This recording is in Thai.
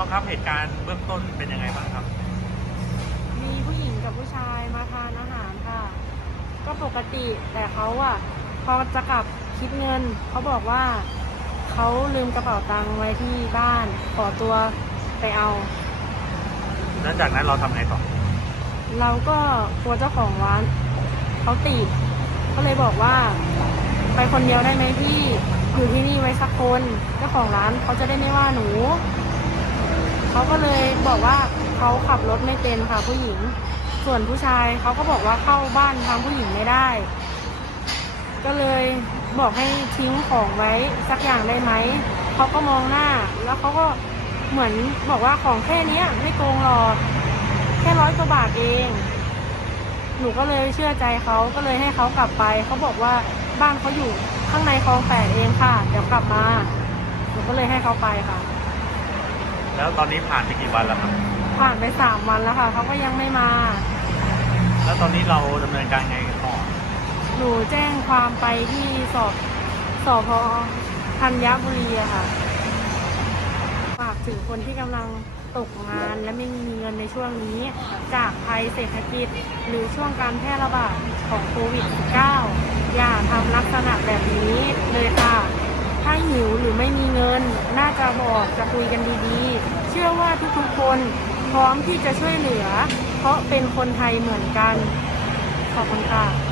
น้องครับเหตุการณ์เบื้องต้นเป็นยังไงบ้างครับ มีผู้หญิงกับผู้ชายมาทานอาหารค่ะ ก็ปกติแต่เขาอะพอจะกลับคิดเงิน เขาบอกว่าเขาลืมกระเป๋าตังค์ไว้ที่บ้าน ขอตัวไปเอา แล้วจากนั้นเราทำไงต่อ เราก็กลัวเจ้าของร้านเขาติดก็เลยบอกว่า ไปคนเดียวได้ไหมพี่อยู่ที่นี่ไว้สักคน เจ้าของร้านเขาจะได้ไม่ว่าหนู เขาก็เลยบอกว่าเขาขับรถไม่เป็นค่ะผู้หญิง ส่วนผู้ชายเขาก็บอกว่าเข้าบ้านทางผู้หญิงไม่ได้ ก็เลยบอกให้ทิ้งของไว้สักอย่างได้ไหม เขาก็มองหน้า แล้วเขาก็เหมือนบอกว่าของแค่นี้ไม่โกงหรอกแค่ร้อยกว่าบาทเอง หนูก็เลยเชื่อใจเขาก็เลยให้เขากลับไป เขาบอกว่าบ้านเขาอยู่ข้างในคลองแปดเองค่ะ เดี๋ยวกลับมา หนูก็เลยให้เขาไปค่ะ แล้วตอนนี้ผ่านไปกี่วันแล้วครับผ่านไปสามวันแล้วค่ะเขาก็ยังไม่มา แล้วตอนนี้เราดำเนินการไงกันต่อหนูแจ้งความไปที่สอบสพธัญบุรีอะค่ะฝากถึงคนที่กำลังตกงานและไม่มีเงินในช่วงนี้ จากภัยเศรษฐกิจ หรือช่วงการแพร่ระบาดของโควิด -19 อย่าทำลักษณะแบบนี้เลยค่ะ ถ้าหิวหรือไม่มีเงิน น่าจะบอกจะคุยกันดีๆ เชื่อว่าทุกๆคนพร้อมที่จะช่วยเหลือ เพราะเป็นคนไทยเหมือนกัน ขอบคุณค่ะ